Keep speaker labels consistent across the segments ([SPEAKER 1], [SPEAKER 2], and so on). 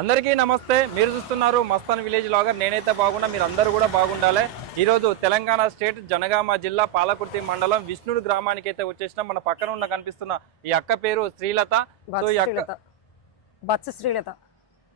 [SPEAKER 1] అందరికీ నమస్తే. మీరు చూస్తున్నారు మస్తాన్ విలేజ్ లాగర్. నేనైతే బాగున్నా మీరు అందరూ కూడా బాగుండాలి. ఈరోజు తెలంగాణ స్టేట్ జనగామ జిల్లా పాలకుర్తి మండలం విష్ణుడు గ్రామానికి అయితే వచ్చేసిన. మన పక్కన ఉన్న కనిపిస్తున్న ఈ అక్క పేరు శ్రీలత. సో ఈ అక్క
[SPEAKER 2] బత్స శ్రీలత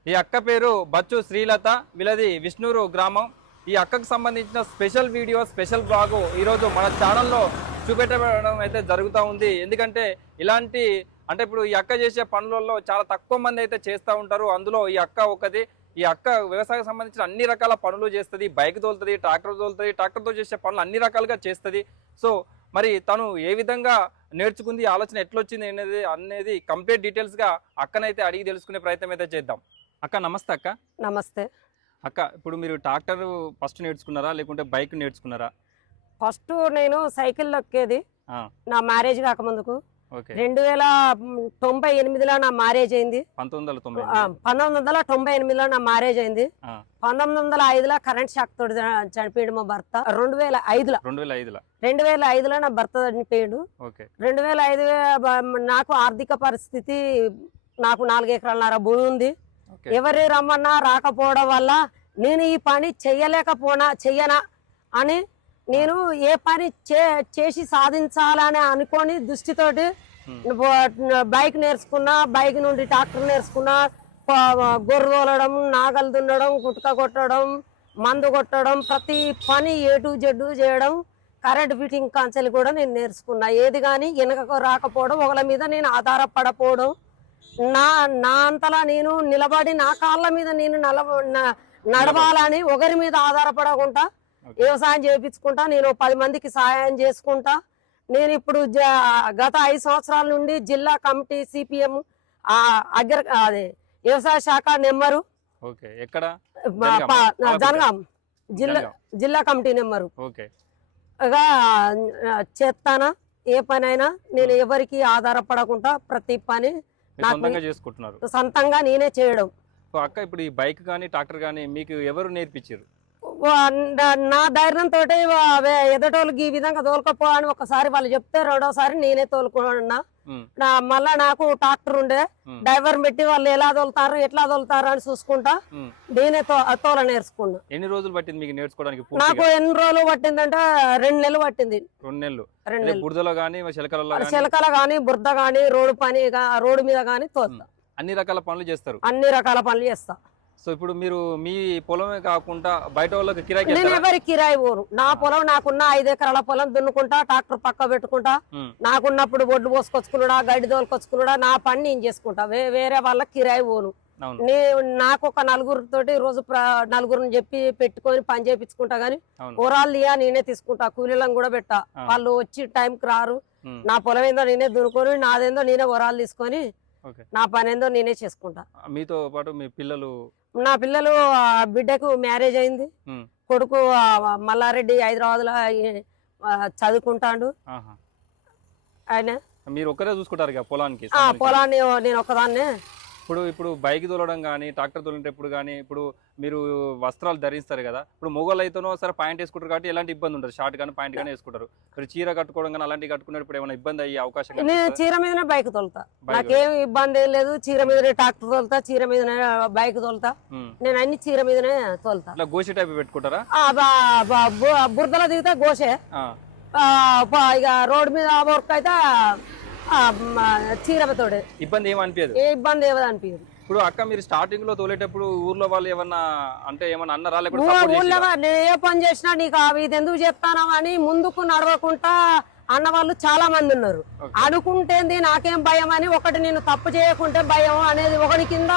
[SPEAKER 1] ఈ అక్క పేరు బచ్చు శ్రీలత వీళ్ళది విష్ణూరు గ్రామం. ఈ అక్కకు సంబంధించిన స్పెషల్ వీడియో స్పెషల్ బ్లాగ్ ఈరోజు మన ఛానల్లో చూపెట్టడం అయితే జరుగుతూ ఉంది. ఎందుకంటే ఇలాంటి అంటే ఇప్పుడు ఈ అక్క చేసే పనులలో చాలా తక్కువ మంది అయితే చేస్తూ ఉంటారు. అందులో ఈ అక్క ఒకటి ఈ అక్క వ్యవసాయం సంబంధించిన అన్ని రకాల పనులు చేస్తుంది. బైక్ తోలుతుంది ట్రాక్టర్ తోలుతుంది. ట్రాక్టర్తో చేసే పనులు అన్ని రకాలుగా చేస్తుంది. సో మరి తను ఏ విధంగా నేర్చుకుంది ఆలోచన ఎట్లొచ్చింది అనేది అనేది కంప్లీట్ డీటెయిల్స్గా అక్కనైతే అడిగి తెలుసుకునే ప్రయత్నం అయితే చేద్దాం. అక్క నమస్తే అక్క.
[SPEAKER 2] నమస్తే.
[SPEAKER 1] అక్క ఇప్పుడు మీరు ట్రాక్టర్ ఫస్ట్ నేర్చుకున్నారా లేకుంటే బైక్ నేర్చుకున్నారా?
[SPEAKER 2] ఫస్ట్ నేను సైకిల్ ఎక్కేది నా మ్యారేజ్ కాకముందుకు. రెండు వేల తొంభై ఎనిమిదిలో నా మ్యారేజ్ అయింది.
[SPEAKER 1] పంతొమ్మిది వందల తొంభై
[SPEAKER 2] ఎనిమిదిలో నా మ్యారేజ్ అయింది. పంతొమ్మిది వందల ఐదులో కరెంట్ షాక్ చ- చనిపోయాడు మా భర్త. రెండు వేల ఐదులో.
[SPEAKER 1] రెండు వేల ఐదులో.
[SPEAKER 2] రెండు వేల ఐదులో నా భర్త చనిపోయాడు. రెండు వేల ఐదు నాకు ఆర్థిక పరిస్థితి నాకు నాలుగు ఎకరాలన్నర భూమి ఉంది. ఎవరి రమ్మన్నా రాకపోవడం వల్ల నేను ఈ పని చెయ్యలేకపోనా చెయ్యనా అని నేను ఏ పని చే చేసి సాధించాలని అనుకొని దృష్టితోటి
[SPEAKER 1] Hmm.
[SPEAKER 2] బైక్ నేర్చుకున్నా బైక్ నుండి ట్రాక్టర్ నేర్చుకున్నా గొర్రె తోలడం నాగలు దున్నడం గుట్క కొట్టడం మందు కొట్టడం ప్రతి పని ఏ టు జెడ్ చేయడం కరెంట్ ఫిట్టింగ్ కాంచెలు కూడా నేను నేర్చుకున్నా ఏది కానీ వెనకకు రాకపోవడం ఒకళ్ళ మీద నేను ఆధారపడపోవడం నా నా అంతలా నేను నిలబడి నా కాళ్ళ మీద నేను నడవాలని ఒకరి మీద ఆధారపడకుండా. వ్యవసాయం చేయించుకుంటా నేను పది మందికి సహాయం చేసుకుంటా. నేను ఇప్పుడు గత ఐదు సంవత్సరాల నుండి జిల్లా కమిటీ సిపిఎం అగ్ర అదే వ్యవసాయ శాఖ నెంబరు. జనగాం జిల్లా. జిల్లా కమిటీ నెంబరు. చేస్తానా ఏ పనైనా నేను ఎవరికి ఆధారపడకుండా ప్రతి పని
[SPEAKER 1] మీరు
[SPEAKER 2] నాకు
[SPEAKER 1] సొంతంగా చేసుకుంటున్నారు.
[SPEAKER 2] సొంతంగా నేనే చేయడం.
[SPEAKER 1] అక్క ఇప్పుడు ఈ బైక్ కానీ ట్రాక్టర్ కానీ మీకు ఎవరు నేర్పించారు?
[SPEAKER 2] నా- నా ధైర్యం తోటి ఎదటోళ్ళకి ఈ విధంగా తోలుకపో అని ఒకసారి వాళ్ళు చెప్తే రెండోసారి నేనే తోలుకున్నా. నా మళ్ళా నాకు ట్రాక్టర్ ఉండే డ్రైవర్ పెట్టి వాళ్ళు ఎలా తోలుతారు ఎట్లా తోలుతారు అని చూసుకుంటా. నేనే తో- తోల నేర్చుకున్నా.
[SPEAKER 1] ఎన్ని రోజులు పట్టింది మీకు నేర్చుకోవడానికి
[SPEAKER 2] నాకు ఎన్ని రోజులు పట్టిందంటే రెండు నెలలు పట్టింది.
[SPEAKER 1] రెండు నెలలు.
[SPEAKER 2] రెండు నెలలు.
[SPEAKER 1] బురదలో కానీ కానీ
[SPEAKER 2] చిలకల గాని? బురద గాని రోడ్డు పని రోడ్డు మీద గాని తోలుతా.
[SPEAKER 1] అన్ని రకాల పనులు చేస్తారు.
[SPEAKER 2] అన్ని రకాల పనులు చేస్తా.
[SPEAKER 1] సో ఇప్పుడు మీరు మీ పొలమే కాకుండా బయట వాళ్ళకి కిరాయికి
[SPEAKER 2] నేను? ఎవరి కిరాయి పోను. నా పొలం నాకున్న ఐదు ఎకరాల పొలం దున్నుకుంటా ట్రాక్టర్ పక్క పెట్టుకుంటా. నాకున్నప్పుడు ఒడ్లు పోసుకొచ్చుకున్నాడా గడ్డి తోలుకొచ్చుకున్నాడా నా పని నేను చేసుకుంటా. వేరే వాళ్ళకి కిరాయి పోను.
[SPEAKER 1] అవును.
[SPEAKER 2] నే నాకు ఒక నలుగురితోటి రోజు నలుగురిని చెప్పి పెట్టుకొని పని చేపించుకుంటా గానీ ఓరాలు ఇయ్యా నేనే తీసుకుంటా. కూలీలను కూడా పెట్టా. వాళ్ళు వచ్చి టైంకి రారు. నా పొలం ఏందో నేనే దున్నుకొని నాదేందో నేనే ఓరాలు తీసుకొని నా పని ఏందో నేనే చేసుకుంటా.
[SPEAKER 1] మీతో పాటు మీ పిల్లలు
[SPEAKER 2] నా పిల్లలు బిడ్డకు మ్యారేజ్ అయింది. కొడుకు మల్లారెడ్డి హైదరాబాద్లో ఆ, చదువుకుంటాడు. ఆయన?
[SPEAKER 1] మీరు ఒక్కరే చూసుకుంటారు పొలానికి.
[SPEAKER 2] పొలాన్ని నేను ఒకదాన్నే
[SPEAKER 1] ఇప్పుడు ఇప్పుడు బైక్ తోలడం కానీ ట్రాక్టర్ తోలేటప్పుడు కానీ ఇప్పుడు మీరు వస్త్రాలు ధరిస్తారు కదా ఇప్పుడు మొగోళ్ళు అయితేనో సరే పాయింట్ వేసుకుంటారు కాబట్టి ఎలాంటి ఇబ్బంది ఉండదు. షార్ట్ కానీ పాయింట్ కానీ వేసుకుంటారు. మీరు చీర కట్టుకోవడం కానీ అలాంటివి కట్టుకున్నప్పుడు ఏమైనా ఇబ్బంది అయ్యే అవకాశం
[SPEAKER 2] నేను? చీర మీదనే బైక్ తోలుతా. నాకేం ఇబ్బంది ఏం లేదు. చీర మీదనే ట్రాక్టర్ తోలుతా చీర మీదనే బైక్ తోలుతా. నేను అన్ని చీర మీదనే తోలుతా.
[SPEAKER 1] ఇట్లా గోషి టైప్ పెట్టుకుంటారా?
[SPEAKER 2] బురదలో దిగితే గోసే ఇక రోడ్ మీద వర్క్ అయితే చీరతోడే
[SPEAKER 1] ఇబ్బంది ఏమి అనిపించదు
[SPEAKER 2] ఏ ఇబ్బంది ఏమీ అనిపించదు
[SPEAKER 1] ఇప్పుడు అక్క మీరు స్టార్టింగ్లో తోలేటప్పుడు ఊర్లో వాళ్ళు ఏమన్నా అంటే ఏమన్నా అన్నారా? లేకపోతే
[SPEAKER 2] ఊ-
[SPEAKER 1] support
[SPEAKER 2] ఊళ్ళో
[SPEAKER 1] చేసిర్రా?
[SPEAKER 2] నేను ఏ పని చేసినా నీకు అవి ఇది ఎందుకు చెప్తానా అని ముందుకు నడవకుండా అన్న వాళ్ళు చాలా మంది ఉన్నారు. అడుకుంటేంది నాకేం భయం అని ఒకటి నేను తప్పు చేయకుంటే భయం అనేది ఒకటి కింద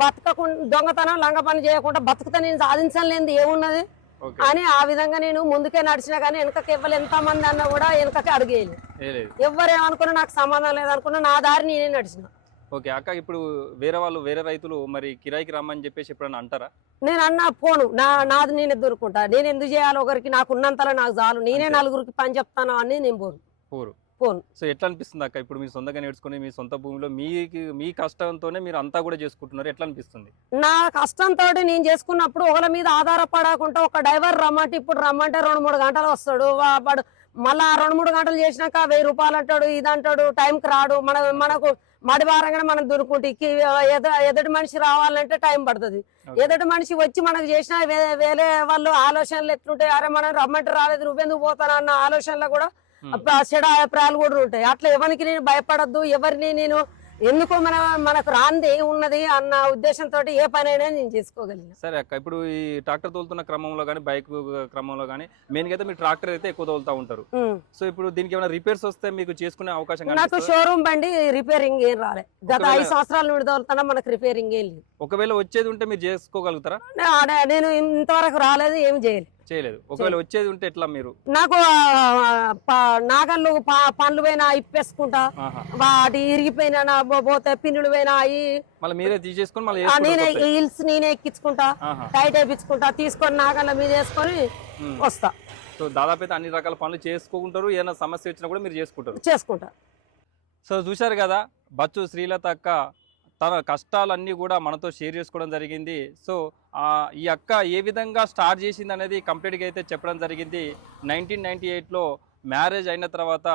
[SPEAKER 2] బతకకుండా దొంగతనం లంగ పని చేయకుండా బతుకుతా నేను సాధించలేనిది ఏమున్నది? అని ఆ విధంగా నేను ముందుకే నడిచినా కానీ వెనకకి ఇవ్వలు. ఎంత మంది అన్నా కూడా వెనకకి అడిగేయాలి.
[SPEAKER 1] ఏ లేదు
[SPEAKER 2] ఎవరేమనుకున్నా నాకు సంబంధం లేదనుకున్నా నా దారి నేనే నడిచిన.
[SPEAKER 1] ఓకే అక్క ఇప్పుడు వేరే వాళ్ళు వేరే రైతులు మరి కిరాయికి రమ్మని చెప్పేసి ఎప్పుడన్నా అంటారా?
[SPEAKER 2] నేను అన్న పోను. నా నాది నేను దొరుకుంటా. నేను ఎందుకు చేయాలి? ఒకరికి నాకు ఉన్నంతలో నాకు చాలు. నేనే. నలుగురికి పని చెప్తాను అని నేను పోను.
[SPEAKER 1] పోరు.
[SPEAKER 2] పోను.
[SPEAKER 1] సో ఎట్లా అనిపిస్తుంది అక్క? ఇప్పుడు మీరు సొంతంగా నేర్చుకుని మీ సొంత భూమిలో మీకు మీ కష్టంతోనే మీరు అంతా కూడా చేసుకుంటున్నారు. ఎట్లా అనిపిస్తుంది?
[SPEAKER 2] నా కష్టంతో నేను చేసుకున్నప్పుడు ఒకళ్ళ మీద ఆధారపడకుండా ఒక డ్రైవర్ రమ్మంటే ఇప్పుడు రమ్మంటే రెండు మూడు గంటలు వస్తాడు. వాడు మళ్ళా రెండు మూడు గంటలు చేసినాక వెయ్యి రూపాయలు అంటాడు ఇది అంటాడు టైంకి రాడు. మన మనకు మడి వారంగానే మనం దురుకుంటే ఎదుటి మనిషి రావాలంటే టైం పడుతుంది. ఎదుటి మనిషి వచ్చి మనకు చేసిన వేరే వాళ్ళు ఆలోచనలు ఎట్లుంటాయి అరే మనం రమ్మంటే రాలేదు నువ్వెందుకు పోతానా అన్న ఆలోచనలు కూడా చెడు అభిప్రాయాలు కూడా ఉంటాయి. అట్లా ఎవరికి నేను భయపడద్దు ఎవరిని నేను ఎందుకు మన మనకు రాంది ఉన్నది అన్న ఉద్దేశంతో ఏ పనైనా నేను చేసుకోగలను
[SPEAKER 1] సరే అక్క ఇప్పుడు ఈ ట్రాక్టర్ తోలుతున్న క్రమంలో కానీ బైక్ క్రమంలో కానీ మెయిన్గా అయితే మీరు ట్రాక్టర్ అయితే ఎక్కువ తోలుతా ఉంటారు. సో ఇప్పుడు దీనికి ఏమైనా రిపేర్స్ వస్తే మీకు చేసుకునే అవకాశం
[SPEAKER 2] నాకు? షోరూమ్ బండి రిపేరింగ్ ఏం రాలే. గత ఐదు సంవత్సరాల నుండి తోలుతున్నా మనకు రిపేరింగ్ ఏం లేదు.
[SPEAKER 1] ఒకవేళ వచ్చేది ఉంటే మీరు చేసుకోగలుగుతారా?
[SPEAKER 2] నేను ఇంతవరకు రాలేదు ఏం చేయలేదు.
[SPEAKER 1] చేయలేదు ఒకవేళ వచ్చేది ఉంటే ఎట్లా మీరు
[SPEAKER 2] నాకు నాగళ్ళు పండ్లు పోయినా ఇప్పేసుకుంటా. వాటి ఇరిగిపోయినా పోతే పిన్నులు పోయినా అవి
[SPEAKER 1] మళ్ళీ మీరే తీసేసుకొని మళ్ళీ
[SPEAKER 2] నేనే. హిల్స్ నేనే ఎక్కించుకుంటా. టైట్ వేయించుకుంటా తీసుకొని నాగళ్ళ మీద వేసుకొని. వస్తా
[SPEAKER 1] సో దాదాపు అయితే అన్ని రకాల పనులు చేసుకుంటారు ఏదైనా సమస్య వచ్చినా కూడా మీరు చేసుకుంటారు
[SPEAKER 2] చేసుకుంటా
[SPEAKER 1] సో చూశారు కదా బచ్చు శ్రీలత అక్క తన కష్టాలన్నీ కూడా మనతో షేర్ చేసుకోవడం జరిగింది. సో ఈ అక్క ఏ విధంగా స్టార్ట్ చేసింది అనేది కంప్లీట్గా అయితే చెప్పడం జరిగింది. నైన్టీన్ నైన్టీ ఎయిట్లో మ్యారేజ్ అయిన తర్వాత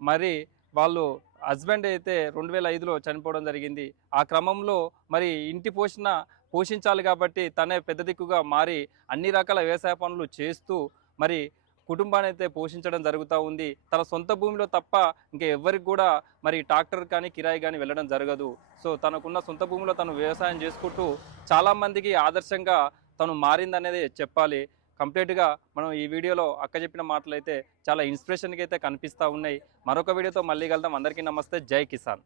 [SPEAKER 1] మరి వాళ్ళు హస్బెండ్ అయితే రెండు వేల ఐదులో చనిపోవడం జరిగింది. ఆ క్రమంలో మరి ఇంటి పోషణ పోషించాలి కాబట్టి తనే పెద్ద దిక్కుగా మారి అన్ని రకాల వ్యవసాయ పనులు చేస్తూ మరి కుటుంబాన్ని అయితే పోషించడం జరుగుతూ ఉంది. తన సొంత భూమిలో తప్ప ఇంకా ఎవరికి కూడా మరి ట్రాక్టర్ కానీ కిరాయి కానీ వెళ్ళడం జరగదు. సో తనకున్న సొంత భూమిలో తను వ్యవసాయం చేసుకుంటూ చాలామందికి ఆదర్శంగా తను మారిందనేది చెప్పాలి. కంప్లీట్గా మనం ఈ వీడియోలో అక్క చెప్పిన మాటలు అయితే చాలా ఇన్స్పిరేషన్కి అయితే కనిపిస్తూ ఉన్నాయి. మరొక వీడియోతో మళ్ళీ కలుద్దాం. అందరికీ నమస్తే. జై కిసాన్.